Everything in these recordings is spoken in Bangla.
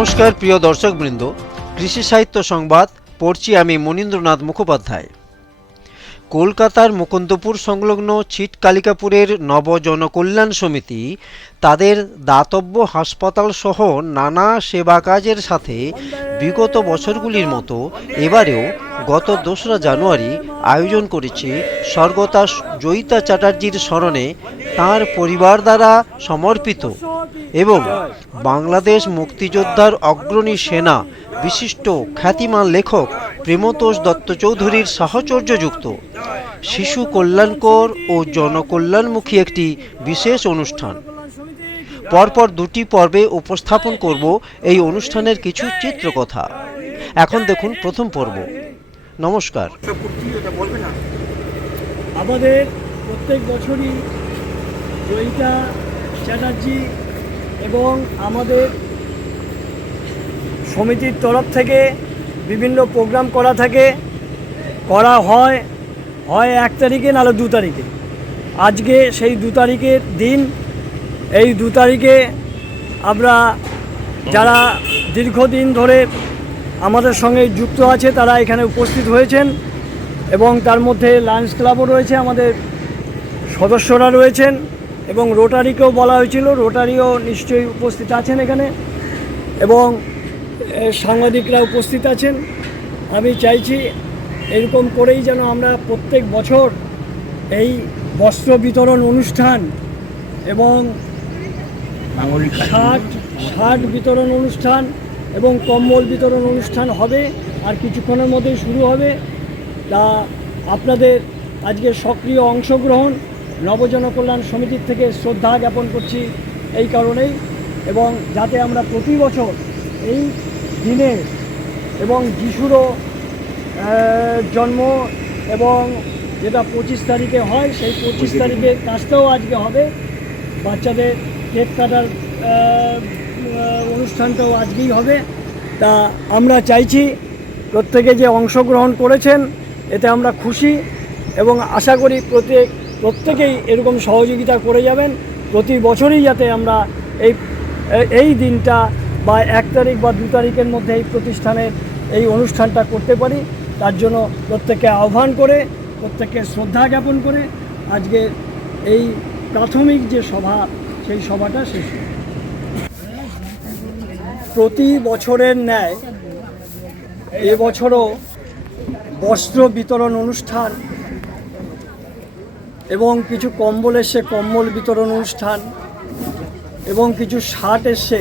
নমস্কার, প্রিয় দর্শকবৃন্দ। কৃষি সাহিত্য সংবাদ, পড়ছি আমি মনীন্দ্রনাথ মুখোপাধ্যায়। কলকাতার মুকুন্দপুর সংলগ্ন ছিট কালিকাপুরের নবজনকল্যাণ সমিতি তাদের দাতব্য হাসপাতাল সহ নানা সেবা কাজের সাথে বিগত বছরগুলির মতো এবারেও গত দোসরা জানুয়ারি আয়োজন করেছে স্বর্গতা জয়িতা চ্যাটার্জির স্মরণে তার পরিবার দ্বারা সমর্পিত এবং বাংলাদেশ মুক্তিযোদ্ধার অগ্রণী সেনা বিশিষ্ট খ্যাতিমান লেখক প্রেমতোষ দত্ত চৌধুরীর সাহচর্যযুক্ত। শিশু কল্যাণকর ও জনকল্যাণমুখী একটি বিশেষ অনুষ্ঠান। পরপর দুটি পর্বে উপস্থাপন করব এই অনুষ্ঠানের কিছু চিত্রকথা। এখন দেখুন প্রথম পর্ব। নমস্কার। আমাদের প্রত্যেক বছরই জয়িতা চ্যাটার্জি এবং আমাদের সমিতির তরফ থেকে বিভিন্ন প্রোগ্রাম করা থাকে, করা হয় হয় এক তারিখে নাহলে দু তারিখে। আজকে সেই দু তারিখের দিন, এই দু তারিখে আমরা যারা দীর্ঘদিন ধরে আমাদের সঙ্গে যুক্ত আছে, তারা এখানে উপস্থিত হয়েছেন এবং তার মধ্যে লায়ন্স ক্লাবও রয়েছে, আমাদের সদস্যরা রয়েছেন। এবং রোটারিকেও বলা হয়েছিল রোটারিও নিশ্চয়ই উপস্থিত আছেন এখানে এবং সাংবাদিকরা উপস্থিত আছেন। আমি চাইছি এরকম করেই যেন আমরা প্রত্যেক বছর এই বস্ত্র বিতরণ অনুষ্ঠান এবং শার্ট শার্ট বিতরণ অনুষ্ঠান এবং কম্বল বিতরণ অনুষ্ঠান হবে আর কিছুক্ষণের মধ্যেই শুরু হবে। তা আপনাদের আজকে সক্রিয় অংশগ্রহণ নবজন কল্যাণ সমিতির থেকে শ্রদ্ধা জ্ঞাপন করছি এই কারণেই এবং যাতে আমরা প্রতি বছর এই দিনে এবং যিশুরও জন্ম এবং যেটা পঁচিশ তারিখে হয় সেই পঁচিশ তারিখের কাজটাও আজকে হবে। বাচ্চাদের কেক কাটার অনুষ্ঠানটাও আজকেই হবে। তা আমরা চাইছি প্রত্যেকে যে অংশগ্রহণ করেছেন এতে আমরা খুশি এবং আশা করি প্রত্যেক প্রত্যেকেই এরকম সহযোগিতা করে যাবেন। প্রতি বছরই যাতে আমরা এই এই দিনটা বা এক তারিখ বা দু তারিখের মধ্যে এই প্রতিষ্ঠানের এই অনুষ্ঠানটা করতে পারি। তার জন্য প্রত্যেককে আহ্বান করে, প্রত্যেককে শ্রদ্ধা জ্ঞাপন করে। আজকে এই প্রাথমিক যে সভা, সেই সভাটা শেষ প্রতি বছরের ন্যায় এবছরও বস্ত্র বিতরণ অনুষ্ঠান এবং কিছু কম্বল এসে কম্বল বিতরণ অনুষ্ঠান এবং কিছু শার্ট এসে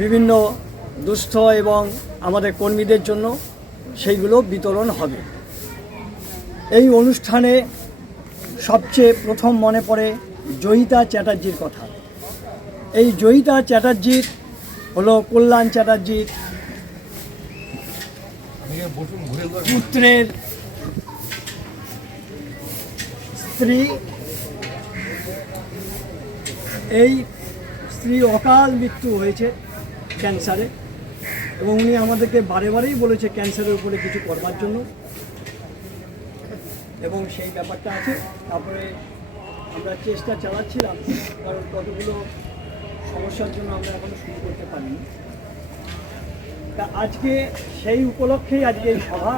বিভিন্ন দুস্থ এবং আমাদের কর্মীদের জন্য, সেইগুলো বিতরণ হবে। এই অনুষ্ঠানে সবচেয়ে প্রথম মনে পড়ে জয়িতা চ্যাটার্জির কথা। এই জয়িতা চ্যাটার্জির হলো কল্যাণ চ্যাটার্জির পুত্রের স্ত্রী, এই স্ত্রী অকাল মৃত্যু হয়েছে ক্যান্সারে এবং উনি আমাদেরকে বারে বারেই বলেছে ক্যান্সারের উপরে কিছু করবার জন্য। এবং সেই ব্যাপারটা আছে, তারপরে আমরা চেষ্টা চালাচ্ছিলাম, কারণ কতগুলো সমস্যার জন্য আমরা এখনও শুরু করতে পারিনি। তা আজকে সেই উপলক্ষেই আজকে এই সভা,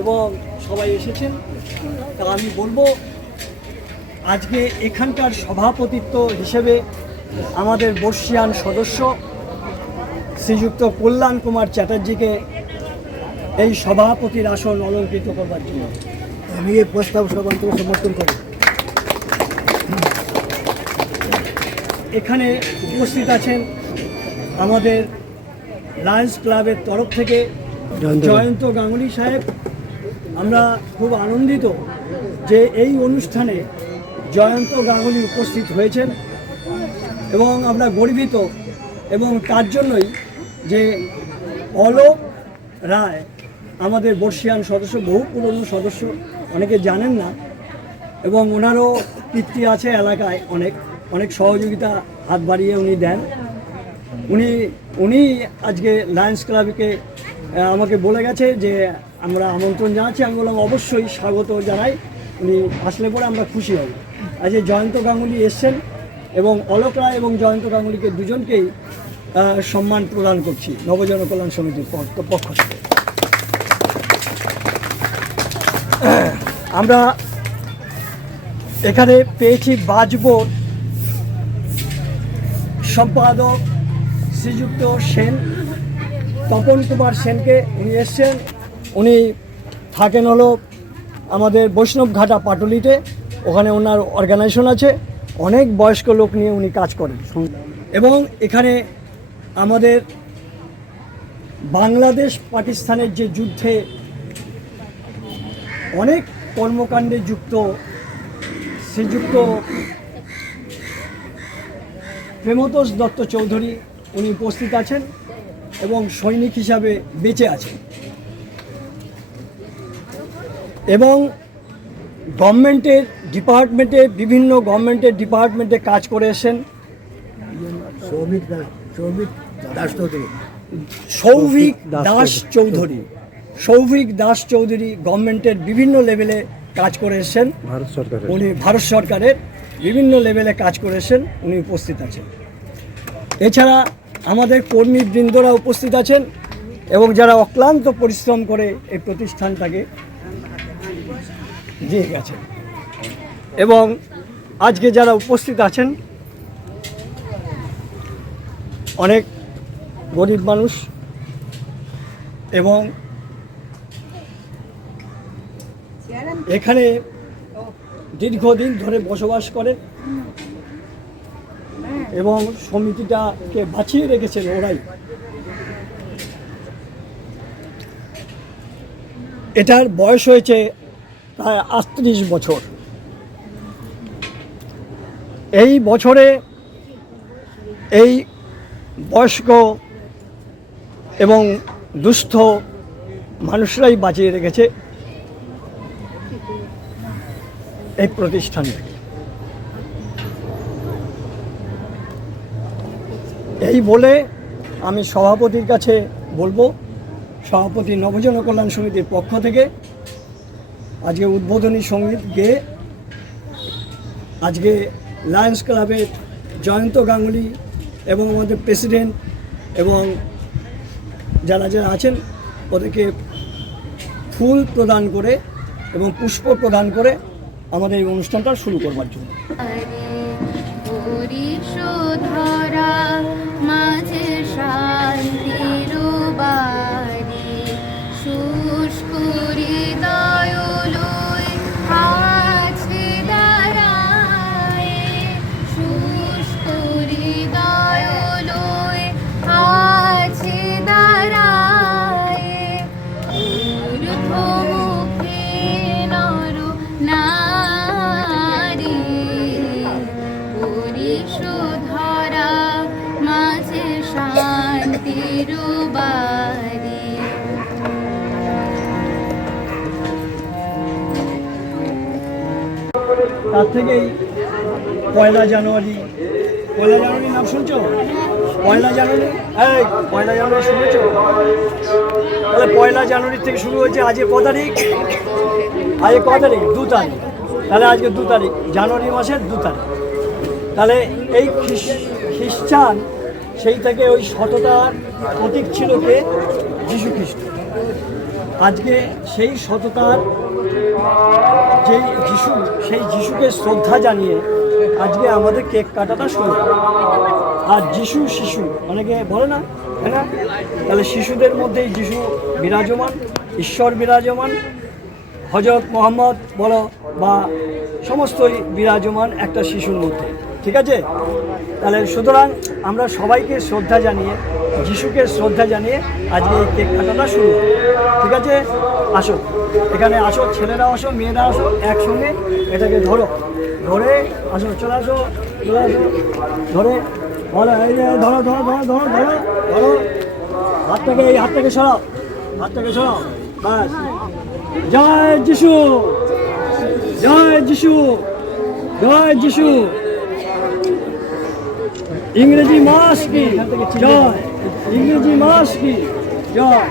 এবং সবাই এসেছেন। তা আমি বলব আজকে এখানকার সভাপতিত্ব হিসেবে আমাদের বর্ষিয়ান সদস্য শ্রীযুক্ত কল্যাণ কুমার চ্যাটার্জিকে এই সভাপতির আসন অলঙ্কৃত করবার জন্য আমি এই প্রস্তাব সর্বান্তর সমর্থন করি এখানে উপস্থিত আছেন আমাদের লায়ন্স ক্লাবের তরফ থেকে। জয়ন্ত গাঙ্গুলি সাহেব আমরা খুব আনন্দিত যে এই অনুষ্ঠানে জয়ন্ত গাঙ্গুলি উপস্থিত হয়েছেন এবং আমরা গর্বিত এবং তার জন্যই যে অলোক রায় আমাদের বর্ষিয়ান সদস্য, বহু পুরনো সদস্য, অনেকে জানেন না, এবং ওনারও কীর্তি আছে এলাকায় অনেক অনেক সহযোগিতা হাত বাড়িয়ে উনি দেন। উনি উনি আজকে লায়ন্স ক্লাবকে আমাকে বলে গেছে যে আমরা আমন্ত্রণ জানাচ্ছি, আমি বললাম অবশ্যই স্বাগত জানাই। উনি আসলে পরে আমরা খুশি হব। আজকে জয়ন্ত গাঙ্গুলি এসছেন এবং অলোক রায় এবং জয়ন্ত গাঙ্গুলিকে দুজনকেই সম্মান প্রদান করছি নবজন কল্যাণ সমিতির পক্ষ- থেকে। আমরা এখানে পেয়েছি বাজবোর সম্পাদক শ্রীযুক্ত সেন, তপন কুমার সেনকে। উনি এসছেন, উনি থাকেন হলো আমাদের বৈষ্ণবঘাটা পাটুলিতে, ওখানে ওনার অর্গানাইজেশন আছে। অনেক বয়স্ক লোক নিয়ে উনি কাজ করেন। এবং এখানে আমাদের বাংলাদেশ পাকিস্তানের যে যুদ্ধে অনেক কর্মকাণ্ডে যুক্ত শ্রীযুক্ত প্রেমতোষ দত্ত চৌধুরী উনি উপস্থিত আছেন এবং সৈনিক হিসাবে বেঁচে আছেন। এবং গভর্নমেন্টের ডিপার্টমেন্টে বিভিন্ন গভর্নমেন্টের ডিপার্টমেন্টে কাজ করে দাস চৌধুরী। সৌভিক দাস চৌধুরী। সৌভিক দাস চৌধুরী গভর্নমেন্টের বিভিন্ন লেভেলে কাজ করে এসেছেন। ভারত সরকারের। উনি ভারত সরকারের বিভিন্ন লেভেলে কাজ করে এসেছেন। উনি উপস্থিত আছেন। এছাড়া আমাদের কর্মীবৃন্দরা উপস্থিত আছেন এবং যারা অক্লান্ত পরিশ্রম করে এই প্রতিষ্ঠানটাকে দিয়ে গেছেন। এবং আজকে যারা উপস্থিত আছেন, অনেক গরিব মানুষ এবং এখানে দীর্ঘদিন ধরে বসবাস করে এবং সমিতিটাকে বাঁচিয়ে রেখেছেন ওরাই। এটার বয়স হয়েছে প্রায় আটত্রিশ বছর। এই বছরে এই বয়স্ক এবং দুস্থ মানুষরাই বাঁচিয়ে রেখেছে এই প্রতিষ্ঠানটাকে এই বলে আমি সভাপতির কাছে বলব, সভাপতি নবজন কল্যাণ সমিতির পক্ষ থেকে আজকে উদ্বোধনী সংগীত গেয়ে আজকে লায়ন্স ক্লাবের জয়ন্ত গাঙ্গুলি এবং আমাদের প্রেসিডেন্ট এবং যারা যারা আছেন, ওদেরকে ফুল প্রদান করে এবং পুষ্প প্রদান করে আমাদের এই অনুষ্ঠানটা শুরু করবার জন্য। মাঝে শান্তির তার থেকেই পয়লা জানুয়ারি। পয়লা জানুয়ারি নাম শুনছো? পয়লা জানুয়ারি? এই, পয়লা জানুয়ারি শুনেছ? তাহলে পয়লা জানুয়ারি থেকে শুরু হয়েছে আজকে ক তারিখ? আজকে ক তারিখ? দু তারিখ। তাহলে আজকে দু তারিখ। জানুয়ারি মাসের দু তারিখ। তাহলে এই খ্রিস- খ্রিস্টান, সেই থেকে ওই সততার প্রতীক ছিল কে? যীশু খ্রিস্ট আজকে সেই সততার যেই যিশু, সেই যিশুকে শ্রদ্ধা জানিয়ে আজকে আমাদের কেক কাটাটা শুরু। আর যিশু শিশু, অনেকে বলে না, তাই না? তাহলে শিশুদের মধ্যেই যিশু বিরাজমান, ঈশ্বর বিরাজমান হজরত মোহাম্মদ বলো বা সমস্তই বিরাজমান একটা শিশুর মধ্যে, ঠিক আছে? তাহলে সুতরাং আমরা সবাইকে শ্রদ্ধা জানিয়ে, যিশুকে শ্রদ্ধা জানিয়ে আজকে এই কেক কাটাটা শুরু। ঠিক আছে? আসো। এখানে আসো, ছেলেরা আসো, মেয়েরা আসো, একসঙ্গে এটাকে ধরো। ধরে আসো, চলে আসো চলে আসো। ধরে, বলো, এই যে ধরো ধরো ধরো ধরো ধরো ধরো। হাতটাকে, এই হাতটাকে সরাও হাতটাকে সরাও। বাস। জয় যিশু। জয় যিশু। জয় যিশু। ইংরেজি মাস কি? জয়। ইংরেজি মাস কি? জয়।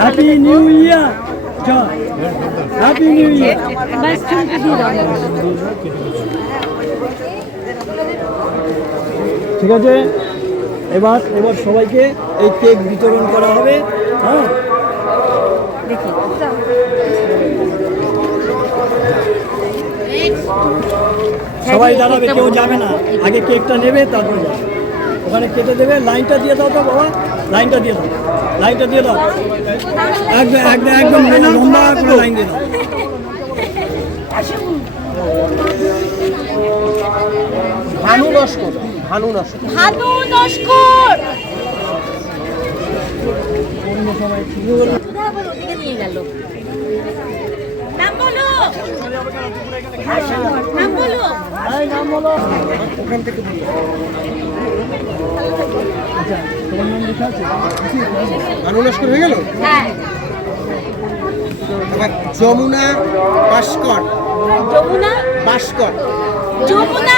Happy new year happy new year ঠিক আছে? এবার এবার সবাইকে এই কেক বিতরণ করা হবে। হ্যাঁ? সবাই দাঁড়াবে কেউ যাবে না। আগে কেকটা নেবে তারপরে ওখানে কেটে দেবে লাইনটা দিয়ে দাও তো বাবা। লাইনটা দিয়ে দাও। লাইনটা দিয়ে দাও। একদম একদম একদম লম্বা করে লাইন দিয়ে দাও। ভানু নস্কর ভানু নস্কর ভানু নস্কর নিয়ে গেল? নাম বলো! নাম বলো! নাম বলো। ওখান থেকে তোমার নাম লেখা আছে? ভানু নস্কর হয়ে গেল? হ্যাঁ। যমুনা ভাস্কর যমুনা? ভাস্কর যমুনা